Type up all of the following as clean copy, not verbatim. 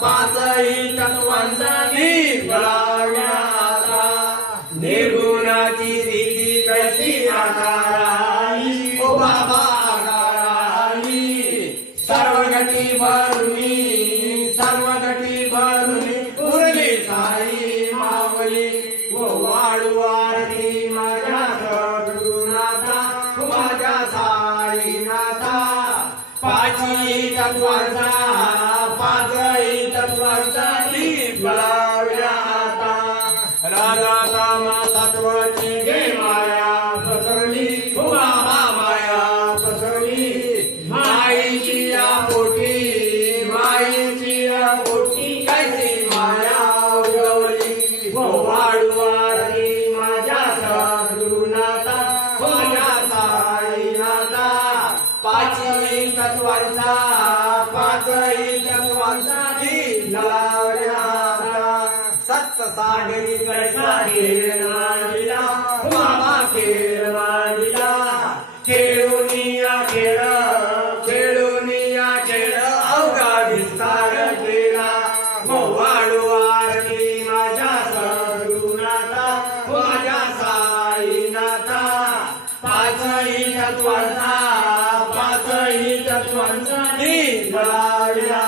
पाचही तत्वांचा दीप लावण्याचा निर्गुणाची स्थिती कशी आकाराली ओ बाबा आकाराली सर्वगती भरुनी उरली साई मावली व वाढू आरती माझ्या सद्गुणाचा माझ्या साईनाथा पाचही तत्वांचा दीप लावल्या आता राजा सत्वाची गे माया पसरली बाबा माया पसरली माईची या पोटी कैसी माया उगवली व वाढू आरती माझ्या सद्गुणाचा माझ्या साईनाथा पाचही तत्वांचा दीप लावल्या सत्य सागरी कैसा खेळ मांडला बाबा खेळ मांडला खेळून या खेळ अवघा विस्तार केला वाढू आरती माझ्या सद्गुणाचा माझ्या साईनाथा पाचही तत्वांचा दीप लावल्या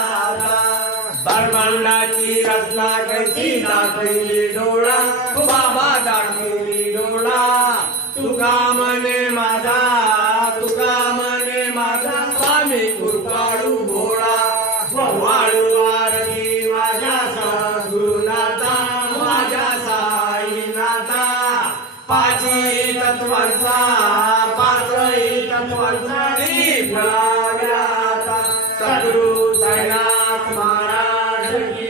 ब्रह्मांडाची रचना कैसी दाखवली डोळा बाबा दाखवली डोळा तुका मने माझा स्वामी कृपाळू भोळा वाळू आरती माझ्या सद्गुणाचा माझ्या साईनाथा पाचही तत्वांचा दीप लावल्या सद्गुरु साईनाथ महाराज की